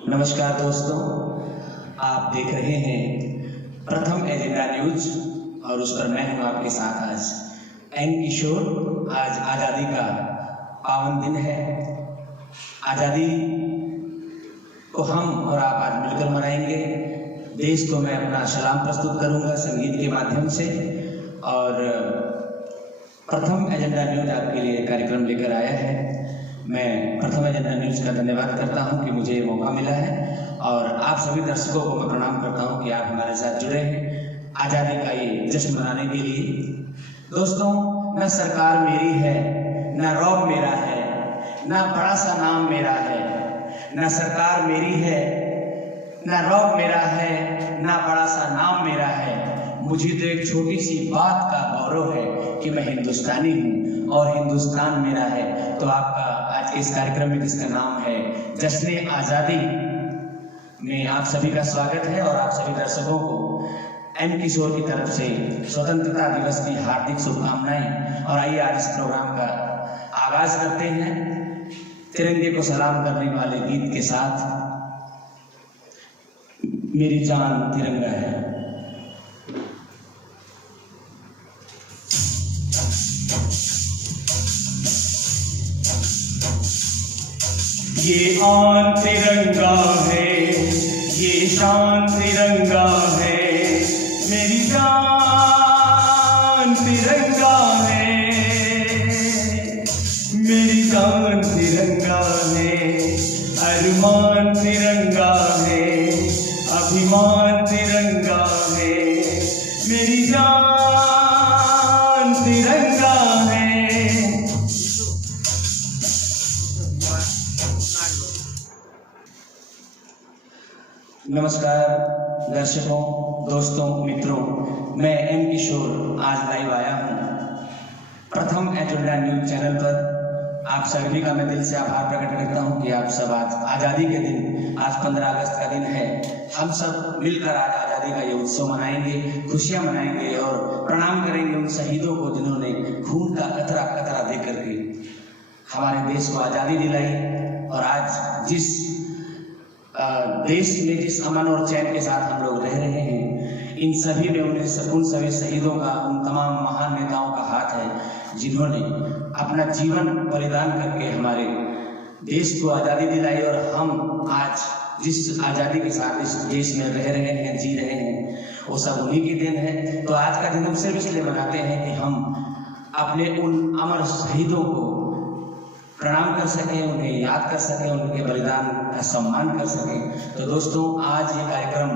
नमस्कार दोस्तों, आप देख रहे हैं प्रथम एजेंडा न्यूज और उस पर मैं हूं आपके साथ आज एन किशोर। आज आज़ादी का पावन दिन है। आज़ादी को हम और आप आज मिलकर मनाएंगे। देश को मैं अपना सलाम प्रस्तुत करूंगा संगीत के माध्यम से और प्रथम एजेंडा न्यूज आपके लिए कार्यक्रम लेकर आया है। मैं प्रथम एजेंडा न्यूज का धन्यवाद करता हूं कि मुझे ये मौका मिला है और आप सभी दर्शकों को मैं प्रणाम करता हूं कि आप हमारे साथ जुड़े हैं आज़ादी का ये जश्न मनाने के लिए। दोस्तों, न सरकार मेरी है, न रौब मेरा है, न बड़ा सा नाम मेरा है। न सरकार मेरी है, न रौब मेरा है, न बड़ा सा नाम मेरा है। मुझे तो एक छोटी सी बात का गौरव है कि मैं हिंदुस्तानी हूँ और हिंदुस्तान मेरा है। तो आपका आज के इस कार्यक्रम में जिसका नाम है जश्न आज़ादी में आप सभी का स्वागत है और आप सभी दर्शकों को एन किशोर की तरफ से स्वतंत्रता दिवस की हार्दिक शुभकामनाएं। और आइए आज इस प्रोग्राम का आगाज करते हैं तिरंगे को सलाम करने वाले गीत के साथ। मेरी जान तिरंगा है। ये आन तिरंगा है, ये शान तिरंगा है, मेरी जान तिरंगा है, मेरी जान तिरंगा है, अरमान तिरंगा है, अभिमान तिरंगा है, मेरी जान तिरंगा है। नमस्कार दर्शकों, दोस्तों, मित्रों, मैं एन किशोर आज लाइव आया हूँ प्रथम एजेंडा न्यूज चैनल पर। आप सभी का मैं दिल से आभार प्रकट करता हूँ कि आप सब आज आज़ादी के दिन, आज 15 अगस्त का दिन है, हम सब मिलकर आज आज़ादी का ये उत्सव मनाएंगे, खुशियाँ मनाएंगे और प्रणाम करेंगे उन शहीदों को जिन्होंने खून का कतरा कतरा दे करके हमारे देश को आज़ादी दिलाई। और आज जिस देश में जिस अमन और चैन के साथ हम लोग रह रहे हैं, इन सभी में उन सभी शहीदों का, उन तमाम महान नेताओं का हाथ है जिन्होंने अपना जीवन बलिदान करके हमारे देश को आज़ादी दिलाई। और हम आज जिस आज़ादी के साथ इस देश में रह रहे हैं, जी रहे हैं, वो सब उन्हीं की देन है। तो आज का दिन हम सिर्फ इसलिए मनाते हैं कि हम अपने उन अमर शहीदों को प्रणाम कर सकें, उन्हें याद कर सकें, उनके बलिदान का सम्मान कर सकें। तो दोस्तों, आज ये कार्यक्रम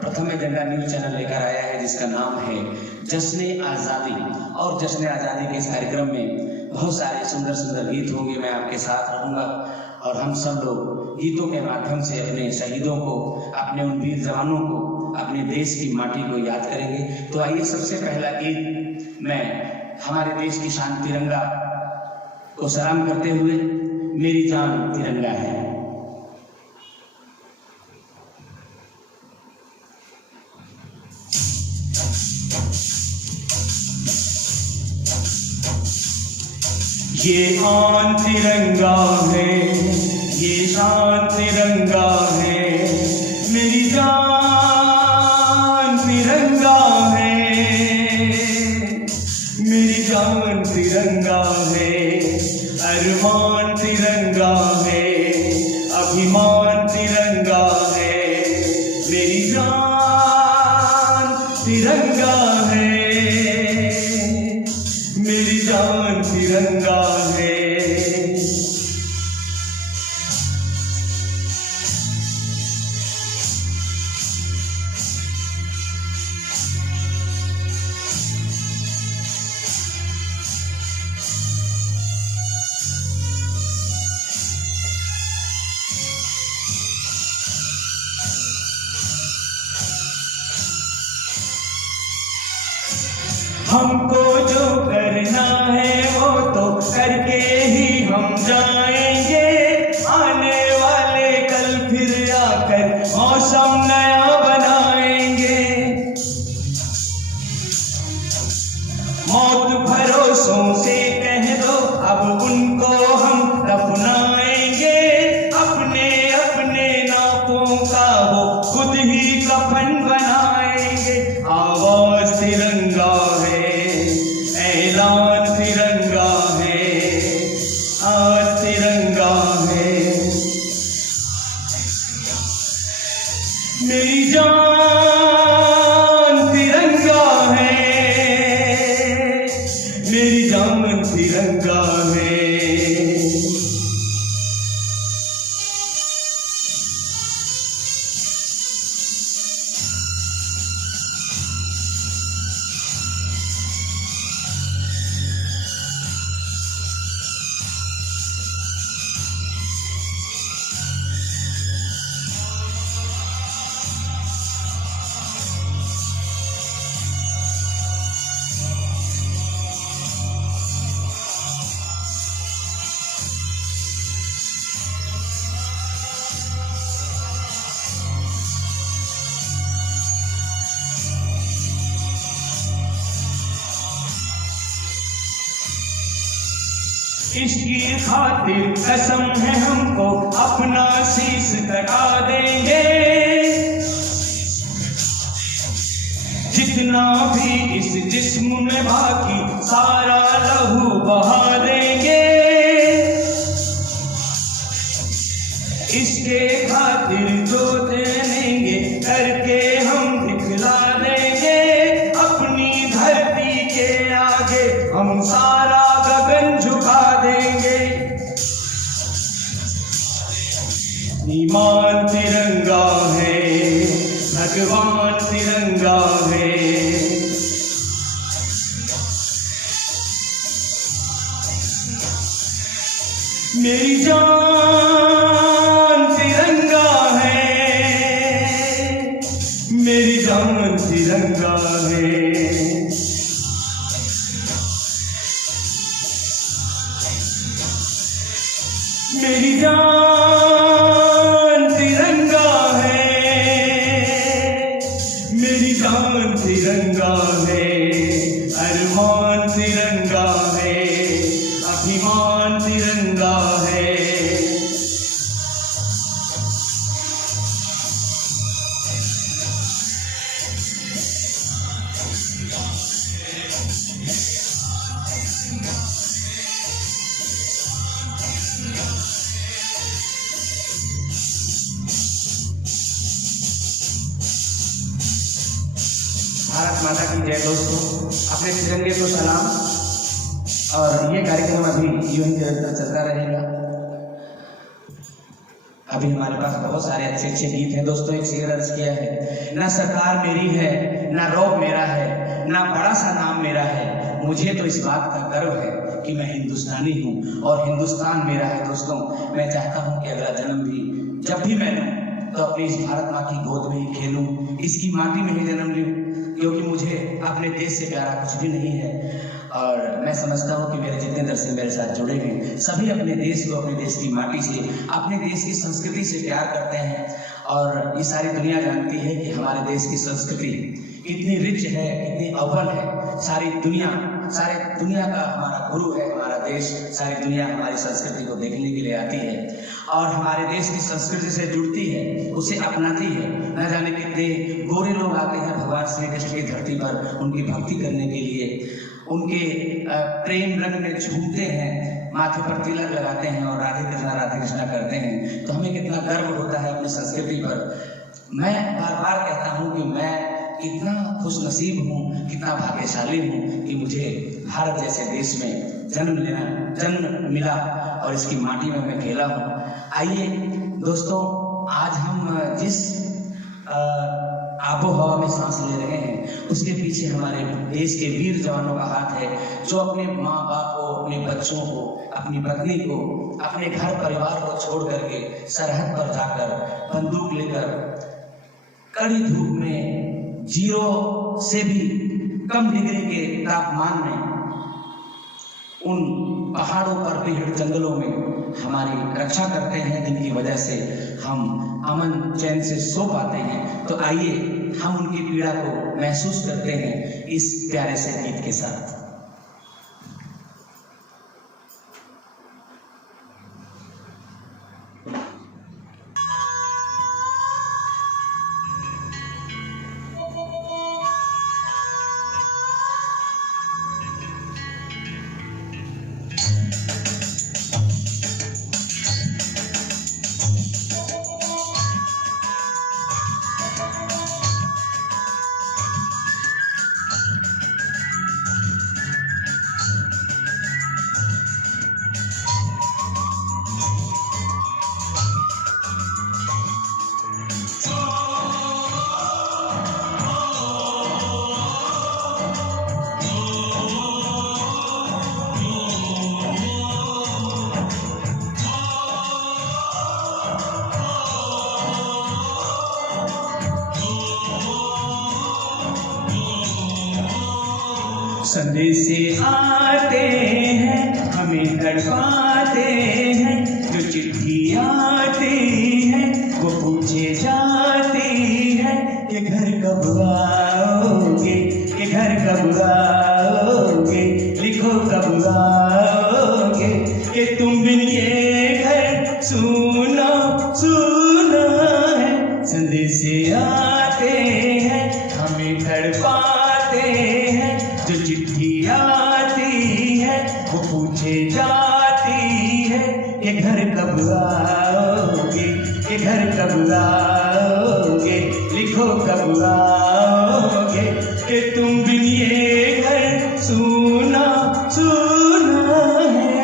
प्रथम एजेंडा न्यूज चैनल लेकर आया है जिसका नाम है जश्न आज़ादी। और जश्न आज़ादी के इस कार्यक्रम में बहुत सारे सुंदर सुंदर गीत होंगे। मैं आपके साथ रहूँगा और हम सब लोग गीतों के माध्यम से अपने शहीदों को, अपने उन वीर जवानों को, अपने देश की माटी को याद करेंगे। तो आइए सबसे पहला गीत मैं हमारे देश की शान तिरंगा को सलाम करते हुए, मेरी जान तिरंगा है। ये आन तिरंगा है, ये शान तिरंगा है, मेरी जान तिरंगा है, मेरी जान तिरंगा है, अरमान तिरंगा है, अभिमान तिरंगा है, मेरी जान तिरंगा है, मेरी जान तिरंगा है। हमको जो करना है वो तो करके ही हम जाएंगे। आने वाले कल फिर आकर मौसम नया बनाएंगे। मौत भरोसों से कह दो अब उनको हम दफनाएंगे। अपने अपने नापों इसकी खातिर कसम है हमको अपना शीश कटा देंगे। जितना भी इस जिस्म में बाकी सारा लहू बहा देंगे। इसके खातिर जो देंगे करके हम दिखला देंगे। अपनी धरती के आगे हम सारा गगन झुका देंगे। ईमान तिरंगा है, भगवान तिरंगा है। मेरी जान तिरंगा है, मेरी जान तिरंगा है। मेरी जान तिरंगा है, मेरी जान तिरंगा है। अरमान तिरंगा है, अभिमान तिरंगा है। भारत माता की जय दोस्तों, अपने तिरंगे को सलाम। और ये कार्यक्रम अभी यूं ही निरंतर चलता रहेगा। अभी हमारे पास बहुत सारे अच्छे अच्छे गीत हैं दोस्तों। एक शेर अर्ज किया है, ना सरकार मेरी है, ना रौब मेरा है, ना बड़ा सा नाम मेरा है, मुझे तो इस बात का गर्व है कि मैं हिंदुस्तानी हूँ और हिंदुस्तान मेरा है। दोस्तों, मैं चाहता हूँ कि अगला जन्म भी जब भी मैं लूँ तो अपनी इस भारत माँ की गोद में ही खेलूं, इसकी माटी में ही जन्म लूं, क्योंकि मुझे अपने देश से प्यारा कुछ भी नहीं है। और मैं समझता हूँ कि मेरे जितने दर्शक मेरे साथ जुड़े हैं सभी अपने देश को, अपने देश की माटी से, अपने देश की संस्कृति से प्यार करते हैं। और ये सारी दुनिया जानती है कि हमारे देश की संस्कृति कितनी रिच है, कितनी अव्वल है। सारी दुनिया का हमारा गुरु है हमारा देश। सारी दुनिया हमारी संस्कृति को देखने के लिए आती है और हमारे देश की संस्कृति से जुड़ती है, उसे अपनाती है। न जाने कितने गोरे लोग आते हैं भगवान श्री कृष्ण की धरती पर उनकी भक्ति करने के लिए, उनके प्रेम रंग में झूमते हैं, माथे पर तिलक लगाते हैं और राधे कृष्णा करते हैं। तो हमें कितना गर्व होता है अपनी संस्कृति पर। मैं बार बार कहता हूँ कि मैं कितना खुश नसीब हूँ, कितना भाग्यशाली हूँ कि मुझे भारत जैसे देश में जन्म मिला और इसकी माटी में मैं खेला हूँ। आइए दोस्तों, आज हम जिस आबो हवा में सांस ले रहे हैं उसके पीछे हमारे देश के वीर जवानों का हाथ है, जो अपने माँ बाप को, अपने बच्चों को, अपनी पत्नी को, अपने घर परिवार को छोड़ करके सरहद पर जाकर बंदूक लेकर कड़ी धूप में 0 से भी कम डिग्री के तापमान में उन पहाड़ों पर, पेड़ जंगलों में हमारी रक्षा करते हैं, जिनकी वजह से हम अमन चैन से सो पाते हैं। तो आइए हम उनकी पीड़ा को महसूस करते हैं इस प्यारे से गीत के साथ। संदेशे आते हैं हमें तड़पाते हैं, जो चिट्ठी आती है वो पूछे जाती है कि घर कब आओगे, कि घर कब आओगे, लिखो कब आओगे, कि कि घर कब आओगे, लिखो कब आओगे कि तुम बिन ये घर सूना सूना है।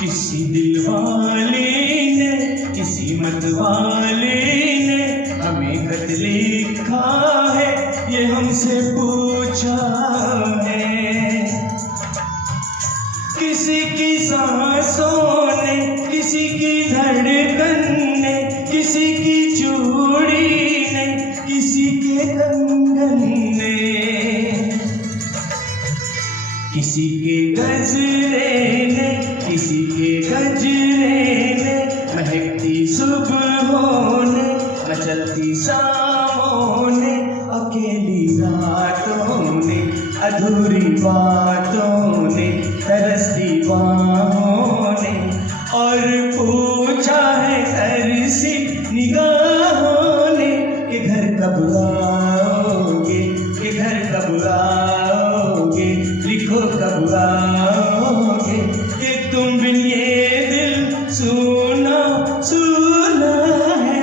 किसी दिल वाले ने, किसी मत वाले ने हमें खत लिखा है, ये हमसे पूछा है। किसी की सांसों ने, किसी की धड़कन ने, किसी की चूड़ी ने, किसी के कंगन ने, किसी के गजरे ने, किसी के गजरे ने, महकती सुबहों ने, मचलती शामों ने, अकेली रातों ने, अधूरी बातों ने, तरसती बाहों ने, और पूछा है तरसी निगाहों ने कि घर कब आओगे, कि घर कब आओगे, लिखो कब आओगे कि तुम बिन ये दिल सूना सूना है।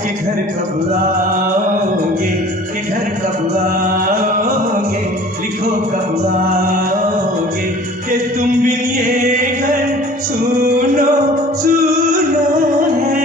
कि घर कब आओगे, कि घर कब आओगे, लिखो कब आओगे कि तुम बिन ये घर सुनो सुनो है।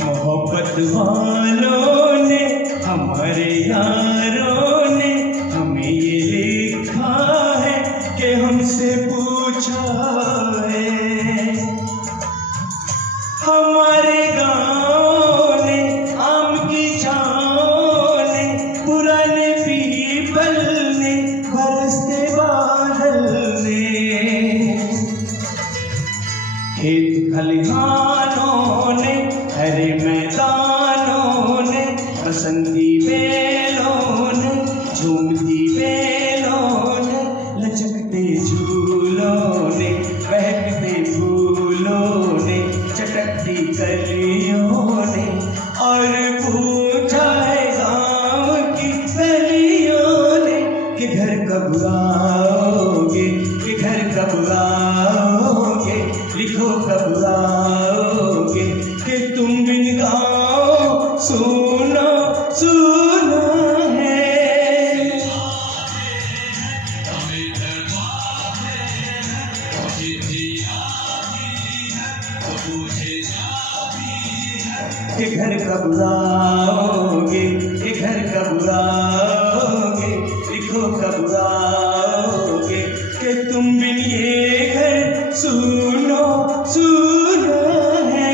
मोहब्बत वालों ने, हमारे यारों ने हमें ये लिखा है कि हमसे पूछा है। हमारे गाँव ने, आम की छाँव ने, पुराने पीपल ने, बरसते बादल ने, खेत खलिहानों ने, हरे मैदानों ने, बसंती बेलों ने, झूमती बेलों ने, लचकते झूलों ने, बहकते फूलों ने, चटकती कलियों ने, और पूछा है गाँव की गलियों ने कि घर कब आओगे, कि घर कब आओगे, लिखो कब आओगे कि तुम बिन गाँव सुनो सुनो है। कि घर कब आओगे, कि घर कब आओगे, लिखो कब आओगे कि तुम बिन ये घर सुनो सुनो है।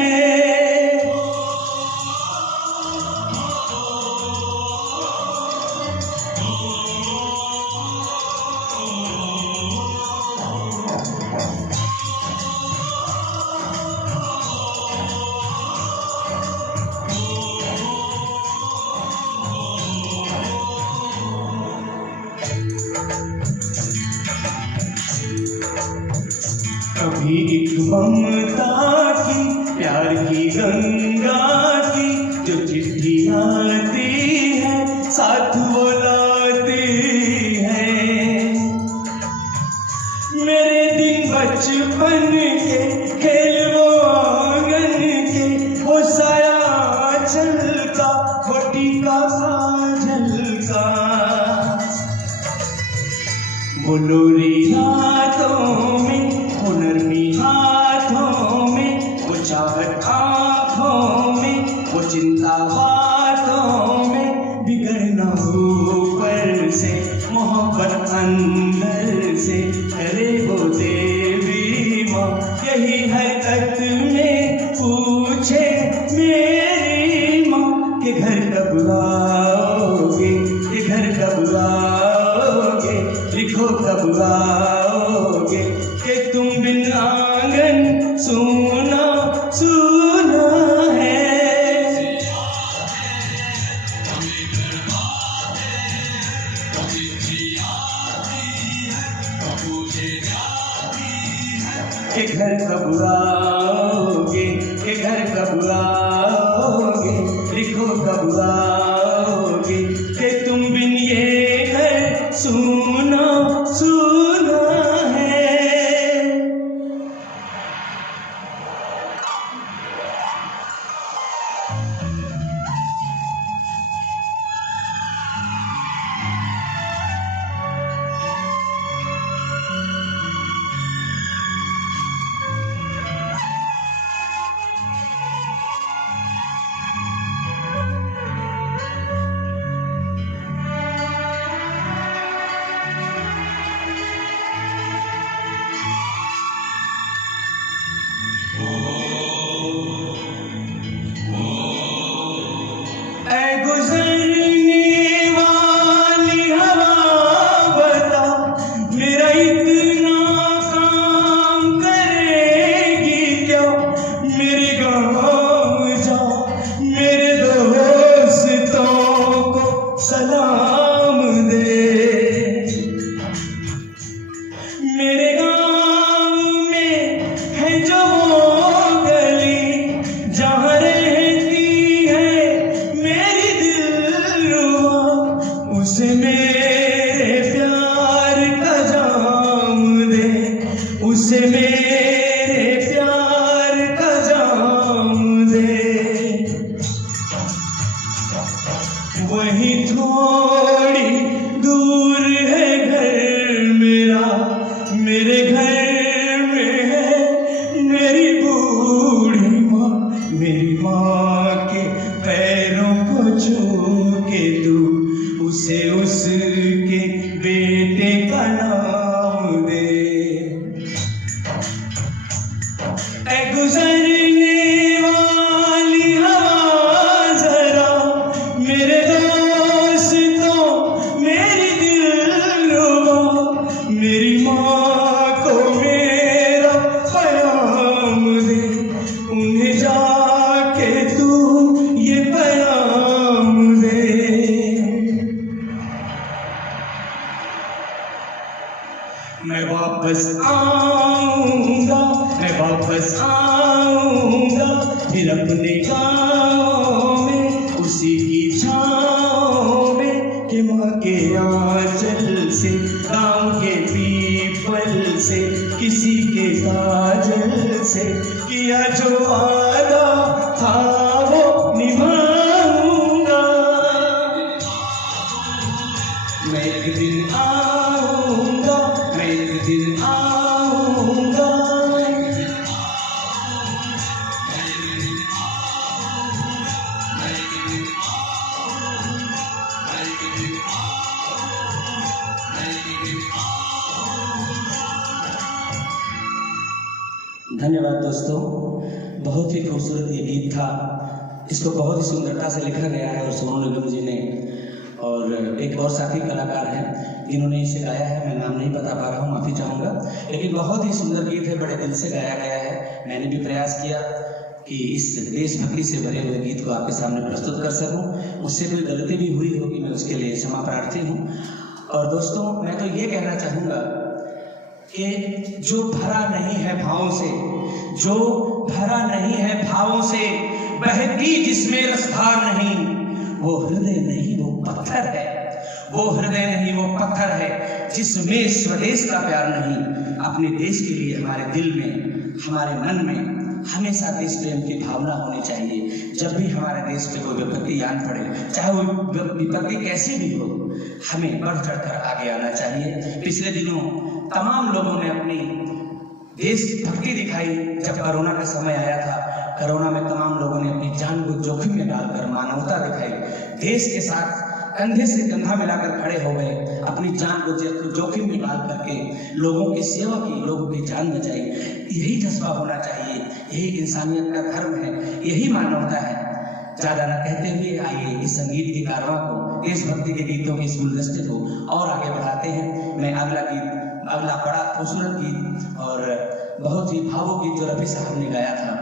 कभी एक ममता की, प्यार की गंगा की, जो चिट्ठी आती है साथ वो लाती है। मेरे दिन बचपन के, खेल वो आंगन के, वो साया चलका, वो टीका झलका, वो लोरी हाथों में, नरमी हाथों में, वो चाहत आँखों में, वो चिंता बातों में, बिगड़ना ऊपर से, मोहब्बत अंदर से, कि घर कब आओगे, कि घर कब आओगे, लिखो कब आओगे, कि तुम बिन ये घर सूना सूना है। उसे मेरे प्यार का जाम दे, वही थोड़ी दूर है घर मेरा, मेरे घर में है मेरी बूढ़ी माँ, मेरी माँ के पैरों को छू के तू उसे उसके बेटे का नाम दे। ऐ गुजरने वाली हवा जरा मेरे दोस्तों, मेरी दिलरुबा, मेरी माँ को मेरा पैगाम दे, उन्हें जाके तू ये पैगाम दे। मैं वापस आऊंगा, मैं वापस आऊंगा फिर अपने गाँव में, उसी की छाँव में कि माँ के आंचल से, गाँव के पीपल से, किसी के काजल से किया जो वादा था वो निभाऊंगा। मैं एक दिन आऊंगा, मैं एक दिन आऊंगा, धन्यवाद दोस्तों। बहुत ही खूबसूरत ये गीत था, इसको बहुत ही सुंदरता से लिखा गया है और सोनू निगम जी ने, और एक और साथी कलाकार हैं जिन्होंने इसे गाया है, मैं नाम नहीं बता पा रहा हूँ, माफ़ी चाहूँगा, लेकिन बहुत ही सुंदर गीत है, बड़े दिल से गाया गया है। मैंने भी प्रयास किया कि इस देशभक्ति से भरे हुए गीत को आपके सामने प्रस्तुत कर सकूं। मुझसे कोई गलती भी हुई होगी, मैं उसके लिए क्षमा प्रार्थी हूँ। और दोस्तों, मैं तो ये कहना चाहूँगा कि जो भरा नहीं है भावों से, जो भरा नहीं है भावों से, बहती जिसमें रसधार नहीं, वो हृदय नहीं वो पत्थर है, वो हृदय नहीं वो पत्थर है जिसमें स्वदेश का प्यार नहीं। अपने देश के लिए हमारे दिल में, हमारे मन में हमेशा देश प्रेम की भावना होनी चाहिए। जब भी हमारे देश पे कोई विपत्ति आन पड़े, चाहे वो विपत्ति कैसी भी हो, हमें बढ़ चढ़कर आगे आना चाहिए। पिछले दिनों तमाम लोगों ने अपनी देशभक्ति दिखाई। जब कोरोना का समय आया था, कोरोना में तमाम लोगों ने अपनी जान को जोखिम में डालकर मानवता दिखाई, देश के साथ कंधे से कंधा मिलाकर खड़े हो गए, अपनी जान को जोखिम में डाल करके लोगों की सेवा की, लोगों की जान बचाई। यही जज्बा होना चाहिए, यही इंसानियत का धर्म है, यही मानवता है। ज्यादा न कहते हुए आइए इस संगीत की कारवां को, देशभक्ति के गीतों के इस गुलदस्ते को और आगे बढ़ाते हैं। मैं अगला गीत, अगला बड़ा खूबसूरत गीत और बहुत ही भावुक गीत जो रफी साहब ने गाया था,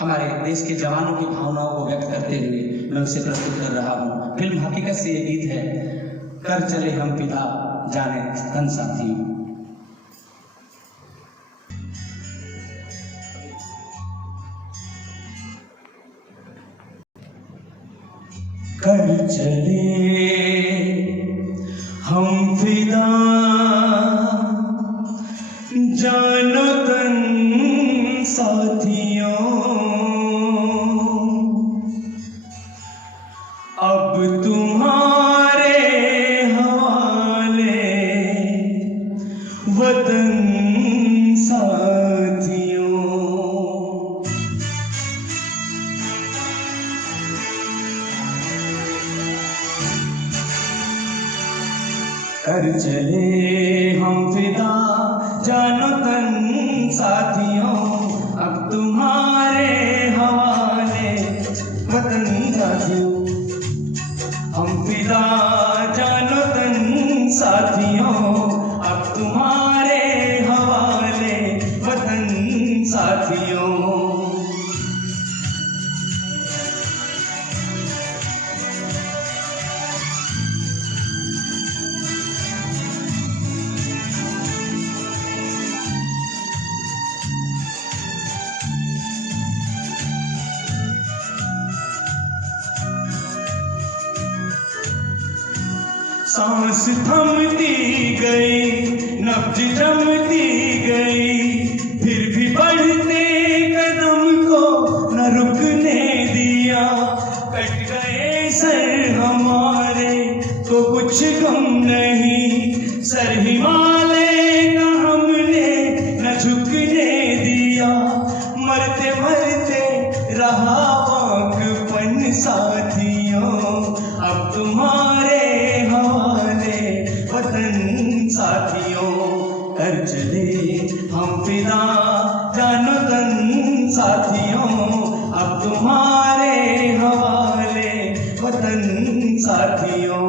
हमारे देश के जवानों की भावनाओं को व्यक्त करते हुए मैं उसे प्रस्तुत कर रहा हूँ। फिल्म हकीकत से ये गीत है, कर चले हम पिता जाने तन साथी। कर चले हम फिदा, जानो तन साथियों, अब तुम्हारे हवाले वतन साथियों। कर चले हम फिदा, जानो तन साथियों, अब तुम्हारे हवाले वतन साथियों। हम फिदा जानो तन साथियों, अब तुम्हारे हवाले वतन साथियों। सांस थमती गई, नब्ज जमती गई, फिर भी बढ़ते कदम को न रुकने दिया। कट गए सर हमारे तो कुछ गम नहीं, सर हिमालय का हमने न झुकने दिया। मरते मरते रहा वाकपन साथियों, अब तुम्हारे वतन साथियों। कर चले हम फिदा जानो तन साथियों, अब तुम्हारे हवाले वतन साथियों।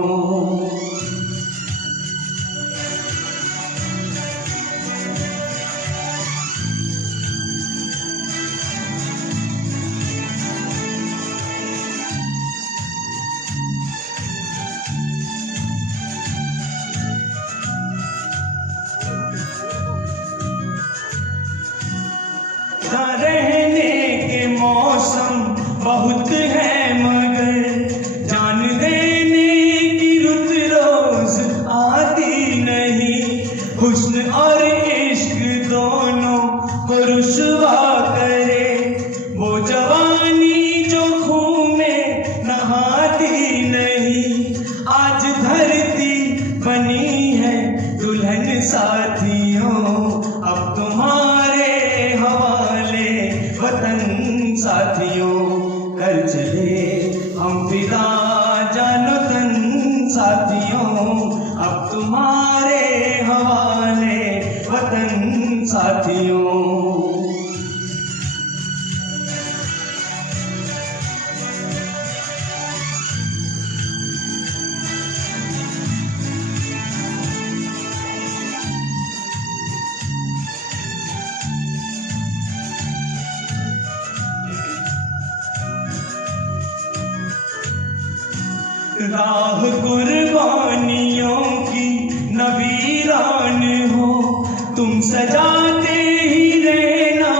रहने के मौसम बहुत है मगर जान देने की रुत रोज आती नहीं। हुस्न और इश्क दोनों को रुसवा करे, वो जवानी जो खून में नहाती नहीं। आज धरती बनी है दुल्हन साथियों, अब तुम्हारे वतन साथियों। कर चले हम फिदा जानो तन साथियों, अब तुम्हारे हवाले वतन साथियों। राह कुर्बानियों की नवीरान हो, तुम सजाते ही रहना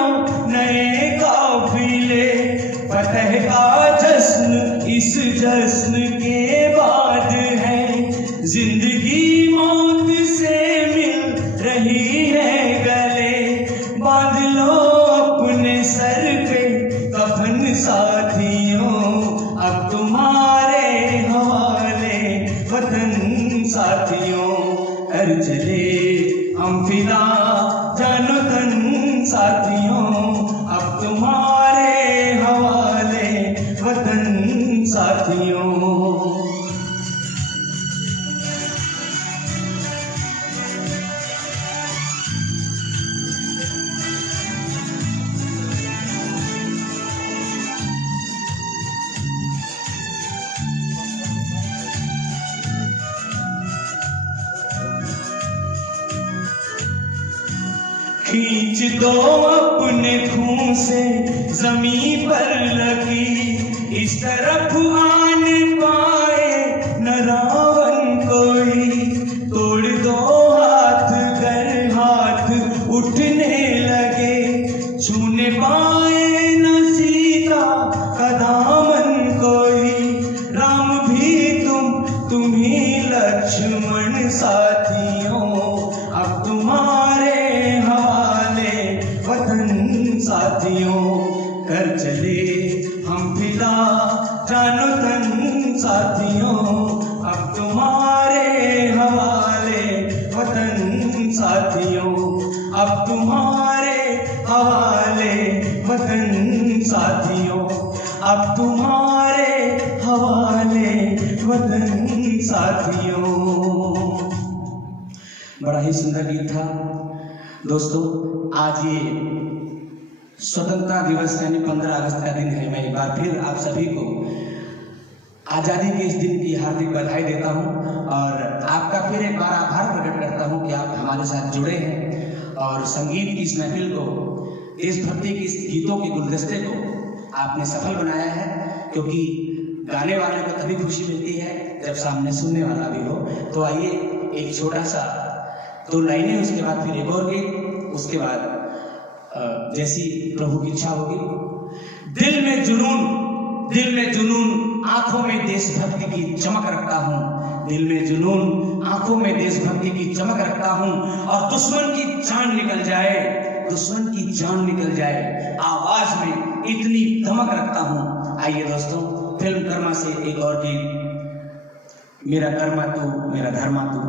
नए काफिले। फतह का जश्न इस जश्न के बाद है, जिंदगी मौत से मिल रही है गले। बांध लो अपने सर पे कफन साथियों, अब तुम्हारे वतन साथियों। कर चले हम फिदा जानो तन साथियों, अब तुम्हारे हवाले वतन साथियों। खींच दो अपने खून से जमीन पर लगी, इस तरफ आने पाए न रावण कोई। तोड़ दो हाथ गर हाथ उठने लगे, छूने पाए न सीता का दामन कोई। राम साथियों कर चले हम फिदा जानो तन साथियों, अब तुम्हारे हवाले वतन साथियों, अब तुम्हारे हवाले वतन साथियों, अब तुम्हारे हवाले वतन साथियों। बड़ा ही सुंदर गीत था दोस्तों। आज ये स्वतंत्रता दिवस यानी 15 अगस्त का दिन है। मैं एक बार फिर आप सभी को आज़ादी के इस दिन की हार्दिक बधाई देता हूं और आपका फिर एक बार आभार प्रकट करता हूं कि आप हमारे साथ जुड़े हैं और संगीत की इस महफिल को, देशभक्ति की इस गीतों के गुलदस्ते को आपने सफल बनाया है। क्योंकि गाने वाले को तभी खुशी मिलती है जब सामने सुनने वाला भी हो। तो आइए एक छोटा सा 2 लाइनें, उसके बाद फिर एक और गीत, उसके बाद जैसी प्रभु की इच्छा होगी। दिल में जुनून आंखों में देशभक्ति की चमक रखता हूँ, दिल में जुनून आंखों में देशभक्ति की चमक रखता हूँ, और दुश्मन की जान निकल जाए, दुश्मन की जान निकल जाए, आवाज में इतनी धमक रखता हूँ। आइए दोस्तों, फिल्म कर्मा से एक और गीत, मेरा कर्मा तू मेरा धर्मा तू।